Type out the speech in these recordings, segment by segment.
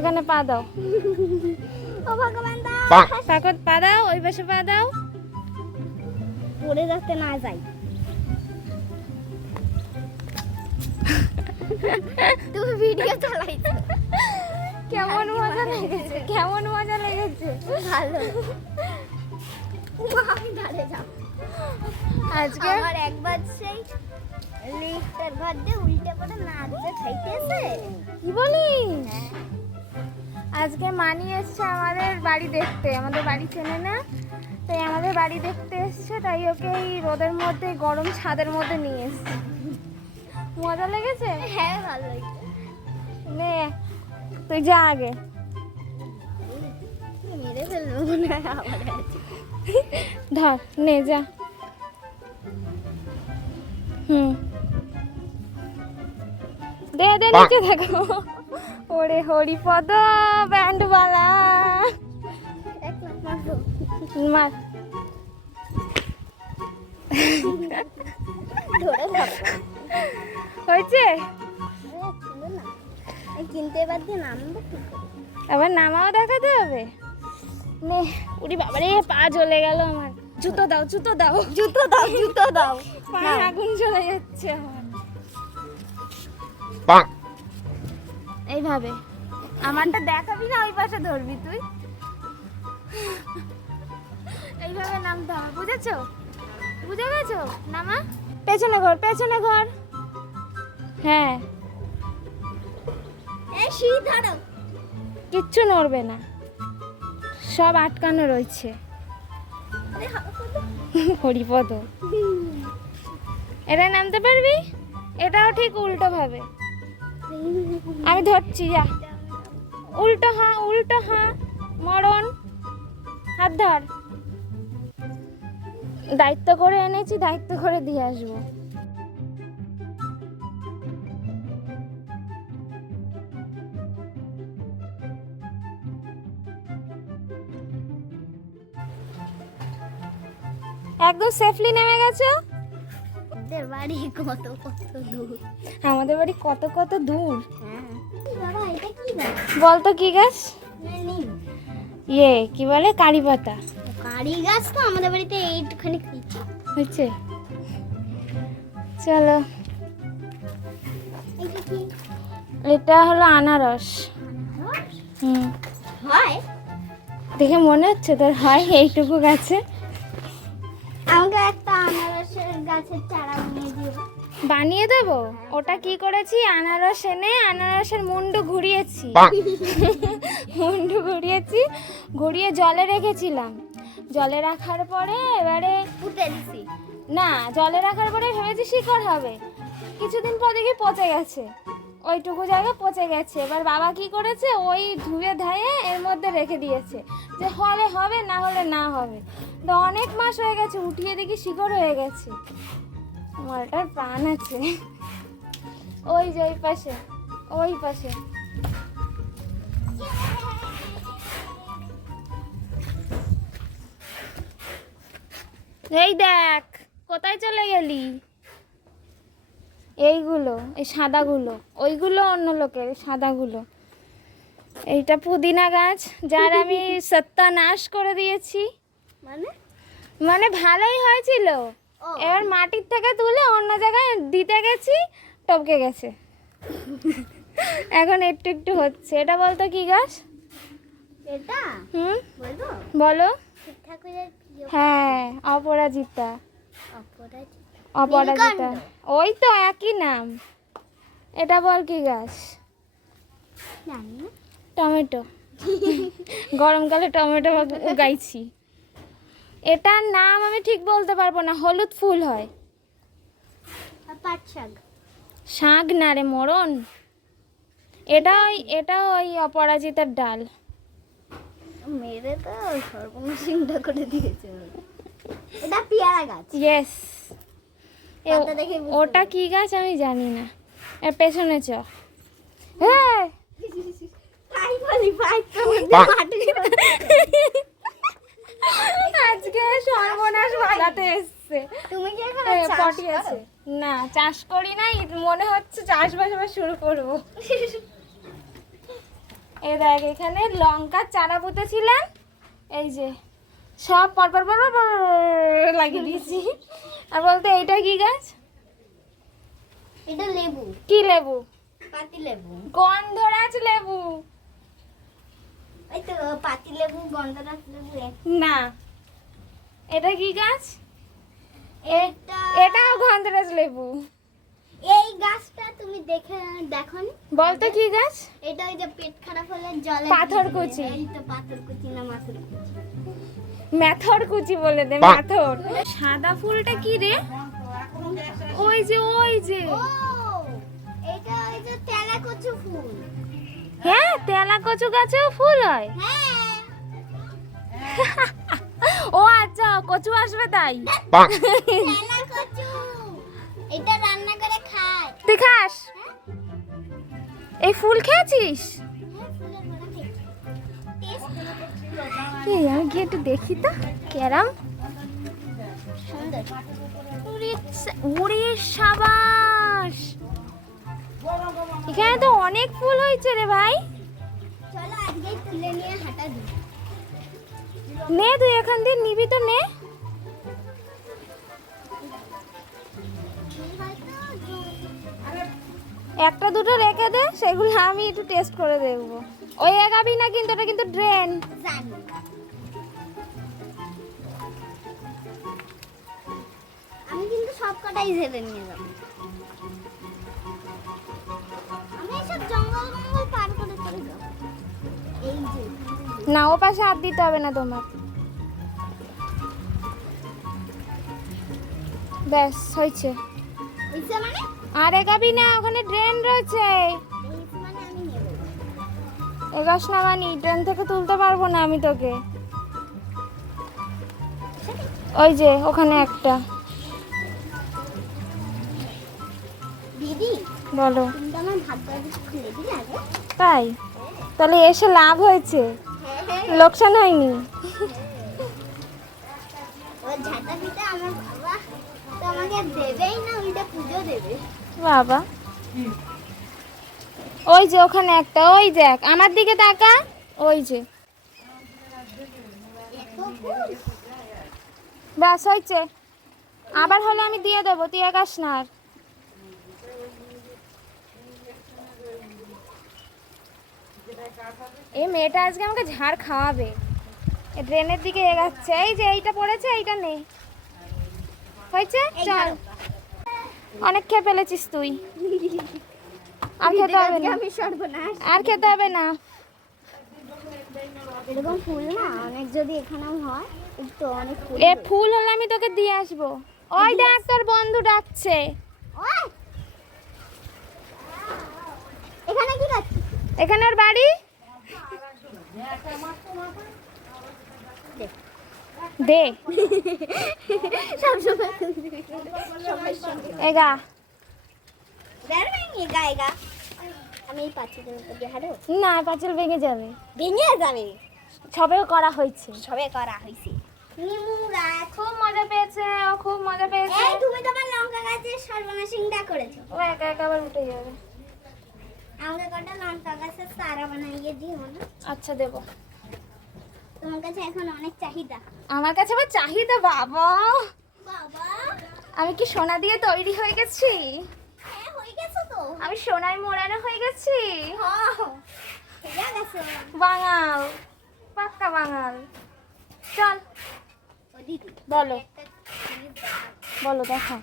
এখানে পা দাও। ও ভগবান দাও, পাকত পা দাও, ওই পাশে পা দাও। পড়ে যাতে না যাই। তুমি ভিডিও চালাইছো, কেমন মজা লেগেছে, কেমন মজা লেগেছে? ভালো। আমি ধারে যাও। আজকে আমার একবার সেই লিফটের ঘর দিয়ে উল্টে পড়ে নাচতে খাইতেছে। কি বলিস? আজকে মানি এসছে আমাদের বাড়ি দেখতে, আমাদের বাড়ি চেনে না, তাই আমাদের বাড়ি দেখতে এসছে, তাই ওকে এই রোদের মধ্যে গরম ছাদের মধ্যে নিয়ে এসছে। মজা লেগেছে? হ্যাঁ ভালো হয়েছে। নে তুই যা আগে। মেরে ফেলবো মনে হয় আবার আছে। ধর নে যা। দে দে নিচে দেখো। ওরে হরিপদ ব্যান্ডওয়ালা। এক লাখ মারবো। মার। ধরে ধরো। হয়েছে? ছিল না, এই কিনতে এবার দিয়ে নামবো কি করে? আবার নামাও দেখাতে হবে। নে উড়ি বাবারে, পা জ্বলে গেল আমার। জুতো দাও, জুতো দাও, জুতো দাও, জুতো দাও। পায়ে আগুন জ্বলে যাচ্ছে আমার। এইভাবে আমারটা দেখাবি না, ওই পাশে ধরবি তুই। এইভাবে নামতে হবে, বুঝেছো? বুঝে গেছো? নামা। পেছনে ঘর, পেছনে ঘর। হ্যাঁ, এই সিঁড়ি ধরো। কিচ্ছু নড়বে না, সব আটকানো রয়েছে। আরে হাওয়া করো। হরিপদ, এটা নামতে পারবি? এটাও ঠিক উল্টো ভাবে। আমি ধরছি, যা। উল্টো হা, উল্টো হা, মরণ। হাত ধর। দায়িত্ব করে এনেছি, দায়িত্ব করে দিয়ে আসবো। একদম সেফলি নেমে গেছো? ওদের বাড়ি কত কত দূর। আমাদের বাড়ি কত কত দূর। হ্যাঁ বাবা, এটা কি গাছ? বলতো কি গাছ? নিম। ইয়ে কি বলে, কারি পাতা। কারি গাছ তো আমাদের বাড়িতে এইটুখানি হয়েছে। হয়েছে? চলো। এইটা কি? এটা হলো আনারস। আনারস? হুম, হয়? দেখে মনে হচ্ছে তোর হয় এইটুকু গাছে? আমাকে একটা আনারসের গাছের চারা বানিয়ে দিও। বানিয়ে দেবো। ওটা কি করেছি, আনারস এনে আনারসের মুন্ডু ঘুরিয়েছি। মুন্ডু ঘুরিয়েছি, ঘুরিয়ে জলে রেখেছিলাম। জলে রাখার পরে এবারে পুঁতে দিছি। না, জলে রাখার পরে ভেবেছি শিকড় হবে, কিছুদিন পর দেখি পচে গেছে, ওইটুকু জায়গা পচে গেছে। এবার বাবা কি করেছে, ওই ধুয়ে ধায়ে এর মধ্যে রেখে দিয়েছে, যে হলে হবে, না হলে না হবে। তো অনেক মাস হয়ে গেছে, উঠিয়ে দেখি শিকড় হয়ে গেছে। মালটার প্রাণ আছে। ওই যে ওই পাশে, ওই পাশে। এই দেখ, কোথায় চলে গেলি? এইগুলো, এই সাদাগুলো, ওইগুলো অন্য লোকের, সাদাগুলো। এইটা পুদিনা গাছ, যার আমি সত্যানাশ করে দিয়েছি। মানে? মানে ভালোই হয়েছিল, ও। এবার মাটির থেকে তুলে অন্য জায়গায় দিতে গেছি, টপকে গেছে। এখন একটু একটু হচ্ছে। এটা বলতো কি গাছ? এটা হুম, বলবো? বলো। ঠিকঠাক করে হ্যাঁ, অপরাজিতা। অপরাজিতা। অপরাজিতা, নীলকণ্ঠ। ওই তো একই নাম। এটা বল কি গাছ? জানি না। টমেটো। গরমকালে টমেটো গাইছি। এটার নাম আমি ঠিক বলতে পারবো না, হলুদ ফুল হয়। আর পাট শাক। শাক না রে মরণ, এটা ওই অপরাজিতার ডাল। মেরে তো সর্বনাশিংটা করে দিয়েছে। এটা পেয়ারা গাছ। ইয়েস। পাতা দেখে বুঝতে ওটা কি গাছ আমি জানি না। এর পেছনে চ। হ্যাঁ, তাই বলি ভাই তো মাটি। আজকে সর্বনাশ বাড়াতে এসছে। তুমি কি এখানে চাষ পটি করো? আছে না, চাষ করি নাই, মনে হচ্ছে চাষবাস আবার শুরু করবো। এই দেখ এখানে লঙ্কার চারা পুঁতেছিলাম, এই যে সব পরপর পরপর লাগিয়ে দিয়েছি। আর বলতে এইটা কি গাছ? এটা লেবু, কি লেবু? পাতি লেবু। গন্ধরাজ লেবু। এই তো পাতি লেবু, গন্ধরাজ লেবু না, এটা কি গাছ? এটা এটাও গন্ধরাজ লেবু। এই গাছটা তুমি দেখোনি? বলতো কি গাছ? এটা ওই যে পেট খারাপ হলে জলে পাথরকুচি। এই তো পাথরকুচি না মাথরকুচি। মেথর কুচি বলে দে, মেথর। সাদা ফুলটা কি রে? ওই যে ওই যে। ও এটা ওই যে তেলাকুচু ফুল। হ্যাঁ, তেলা কচু গাছেও ফুল হয়। হ্যাঁ ও আচ্ছা, কচু আসবে তাই। তেলাকুচু, এটা রান্না করে খায়। তুই খাস? এই ফুল খেয়েছিস? হ্যাঁ, ফুলের বড়া খেয়েছি। টেস্ট এই আমি গিয়ে একটু দেখি তো কেরাম। সুন্দর। ওরে সাবাস, এখানে তো অনেক ফুল হয়েছে রে ভাই। চলো আজকেই তুলে নিয়ে হাঁটা দিই। নে তুই এখান দিয়ে নিবি তো নে। একটা দুটো রেখে দে, সেগুলো আমি একটু টেস্ট করে দেখবো। ওই এগাবি না কিন্তু, এটা কিন্তু ড্রেন। জানি আমি কিন্তু সব কটাই ঝেলে নিয়ে যাবো। আমি এসব জঙ্গল মঙ্গল পার করে চলে যাবো। এই যে না, ও পাশে হাত দিতে হবে না তোমার। ব্যাস হয়েছে। এইসে মানে আর এগাবি না, ওখানে ড্রেন রয়েছে। এইসে মানে আমি নেব। এগাস না মানি, ড্রেন থেকে তুলতে পারবো না আমি তোকে। ওই যে ওখানে একটা। দিদি বলো। তুমি তো আমার ভাগ্য খুলে দিলে আগে। তাই? তাহলে এসে লাভ হয়েছে, হ্যাঁ হ্যাঁ লোকসান হয়নি। ও ঝাঁটা পিটা আমার বাবা তো আমাকে দেবেই না, উল্টে পুজো দেবে। বাবা, ওই যে ওখানে একটা, ওই দেখ আমার দিকে তাকা, ওই যে। এত ফুল। ব্যাস হয়েছে। আবার হলে আমি দিয়ে দেবো, তুই এগাস না আর। এই মেয়েটা আজকে আমাকে ঝাড় খাওয়াবে। এ ড্রেনের দিকে এগাচ্ছে। এই যে এইটা পড়েছে, এইটা নেই। হয়েছে, এই চল। ধরো। অনেক খেয়ে ফেলেছিস তুই, আর খেতে হবে আজকে না, আমি সর্বনাশ। আর খেতে হবে না। এরকম ফুল না অনেক যদি এখানেও হয়, একটু অনেক ফুল। এ ফুল হলে আমি তোকে দিয়ে আসবো। ওই দেখ তোর বন্ধু ডাকছে। ওই! এখানে কি করছিস? এখানে ওর বাড়ি। দে সবসময় এগা। এগা এগা। আমি এই পাঁচিলের উপর দিয়ে হাঁটবো। না, পাঁচিল ভেঙে যাবে। ভেঙে যাবে। সবেও করা হয়েছে। সবে করা হয়েছে। নিমুরা খুব মজা পেয়েছে, ও খুব মজা পেয়েছে। এই তুমি তোমার লঙ্কা গাছের সর্বনাশিংটা করেছো। ও একা একা আবার উঠে যাবে। আমাকে কটা লঙ্কা গাছের চারা বানাইয়ে দিও না। আচ্ছা দেবো। তোমার কাছে এখন অনেক চাহিদা। আমার কাছে আবার চাহিদা? বাবা, বাবা আমি কি সোনা দিয়ে তৈরি হয়ে গেছি? হ্যাঁ হয়ে গেছে তো। আমি সোনায় মোড়ানো হয়ে গেছি। হ্যাঁ হয়ে গেছে। বাঙাল, পাক্কা বাঙাল। চল ও দিদি বলো, একটা জিনিস দেখাও। বলো দেখা।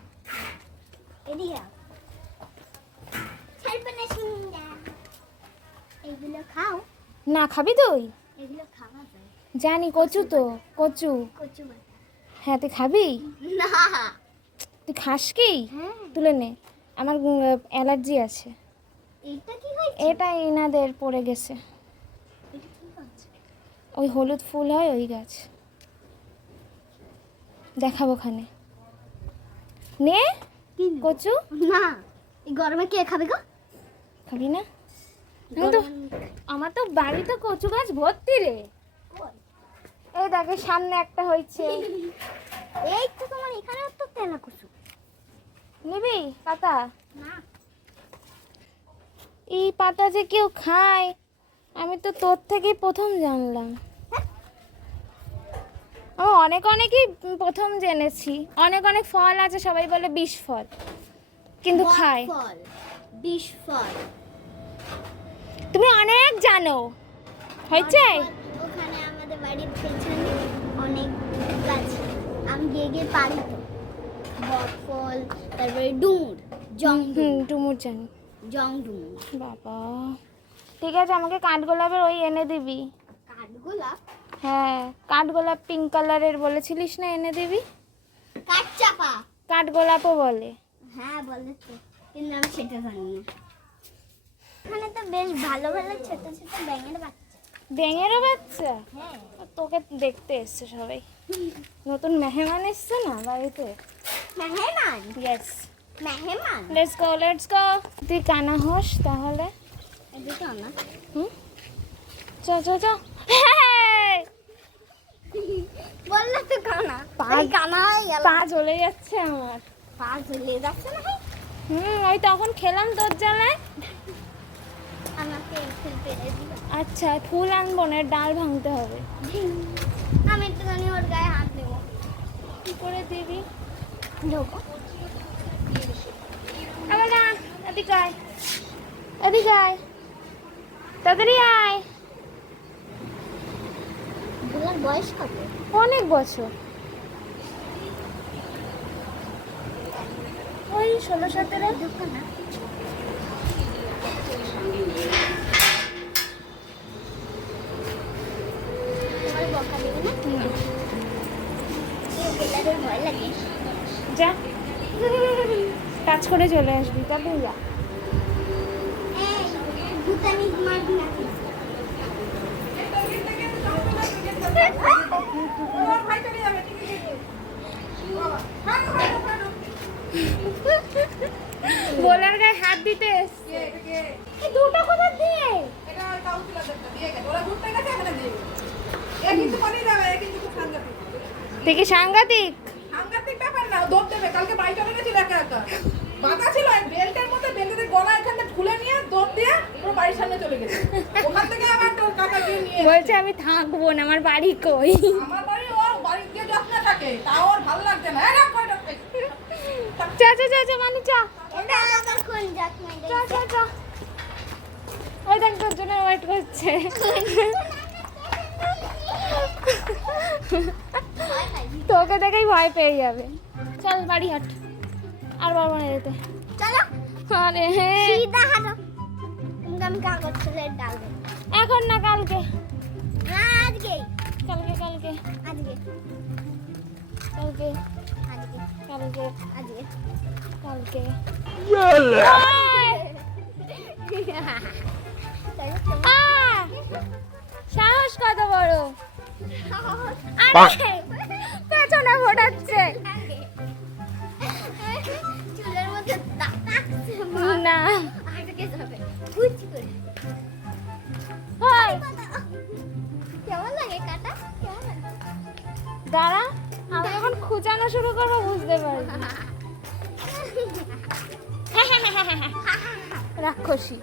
এদিকে আও। সর্বনাশিংটা। এইগুলো খাও। না খাবি তুই? এগুলো খাওয়া যায়। জানি, কচু তো, কচু। কচু বাটা। হ্যাঁ তুই খাবি? না। তুই খাস কি? হ্যাঁ তুলে নে, আমার অ্যালার্জি আছে। এইটা কি হয়েছে? এটা এনাদের পড়ে গেছে। এটা কি হচ্ছে? ওই হলুদ ফুল হয় ওই গাছ। দেখাবো খানে। নে কি কচু। না এই গরমে কে খাবে গো? খাবি না? আমি তো, আমার তো বাড়িতে কচু গাছ ভর্তি রে। এই দেখে সামনে একটা হয়েছে। এই তো তোমার এখানে তো তেলা কচু। নিবি পাতা? না এই পাতা যে কেউ খায়, আমি তো তোর থেকেই প্রথম জানলাম। আমি অনেকই প্রথম জেনেছি। অনেক ফল আছে, সবাই বলে বিষ ফল, কিন্তু খায়। ফল, বিষ ফল। তুমি অনেক জানো। হয়েছে? ওখানে আমাদের বাড়ির পেছনে অনেক গাছ, আমি গিয়ে গিয়ে পারি তো। বট ফল, তারপরে ডুমুর, জং ডুমুর জানি। জং ডুমুর। বাবা, ঠিক আছে, আমাকে কাঠগোলাপের ওই এনে দিবি। কাঠগোলাপ? হ্যাঁ, কাঠগোলাপ পিঙ্ক কালারের বলেছিলিস না, এনে দিবি। কাঠচাপা। কাঠগোলাপও বলে। হ্যাঁ বলেছে, কিন্তু আমি সেটা জানি না। এখানে তো বেশ ভালো ভালো ছোট ছোট ব্যাঙের বাচ্চা। ব্যাঙেরও বাচ্চা? হ্যাঁ। তোকে দেখতে এসছে সবাই, নতুন মেহমান এসছে না বাড়িতে। মেহমান? ইয়েস, মেহমান? Let's go. তুই কানা হোস তাহলে। এদিকে না। হুম, চ হ্যাঁ, বললে তো কানা। পা- এই কানা হয়ে গেল। পা জ্বলে যাচ্ছে আমার। পা ঝুলে যাচ্ছে না? ওই তখন খেলাম তোর জ্বালায়। আমাকে ফুল পেরে দিল। আচ্ছা, ফুল আনবো না, ডাল ভাঙতে হবে। আমি একটুখানি ওর গায়ে হাত দেবো। কি করে দিবি? দেবো। আবার না, এদিকে আয়, তাড়াতাড়ি আয়। ভোলার বয়স কত? অনেক বছর, ওই 16-17। দেখো না। তোমার বকা দেবে না? এই ভোলারের ভয় লাগে। যা, কাজ করে চলে আসবি, তবে যা। এই ভূতানি মারবি নাকি? বোলার গায়ে হাত দিতে এসছে। এই দুটো কোথা দিয়ে? দেখি সাংঘাতিক। সাংঘাতিক ব্যাপার না, দৌড় দেবে। কালকে বাড়ি চলে গেছিল একা একা, বাঁধা ছিল বেল্টের মধ্যে, বেল্টের গলা এখানে খুলে নিয়ে দৌড় দিয়ে পুরো বাড়ির সামনে চলে গেছে। ওখান থেকে আবার তোর কাকাকে নিয়ে বলছে আমি থাকবো না, আমার বাড়ি কই। আমার বাড়ি, ওর বাড়ি গিয়ে যত্ন থাকে, তাও ওর ভালো লাগছে না। এরা কয়টা চা মানে চা। এটা আবার কোন জাত মেয়ে? চা। ওই দেখ, তোর জন্য ওয়েট করছে। তোকে দেখেই ভয় পেয়ে যাবে। চল বাড়ি হাট, আর পারবো না যেতে। চলো আরে হ্যাঁ, সিধা হাঁটো। কিন্তু আমি কাগজ ফুলের ডাল দেবো। এখন না, কালকে। না আজকেই। কালকে আজকে কালকে আজকে কালকে আজকে কালকে। আহ! সাহস কত বড়! আরে পেছনে ফোটাচ্ছে। চুলের মধ্যে দাগ আছে। না, আটকে যাবে। কুচি করে। হয়। কেমন লাগে কাটা? কেমন লাগে? দাঁড়া, আমি যখন খুঁচানো শুরু করবো বুঝতে পারবি। রাক্ষসী।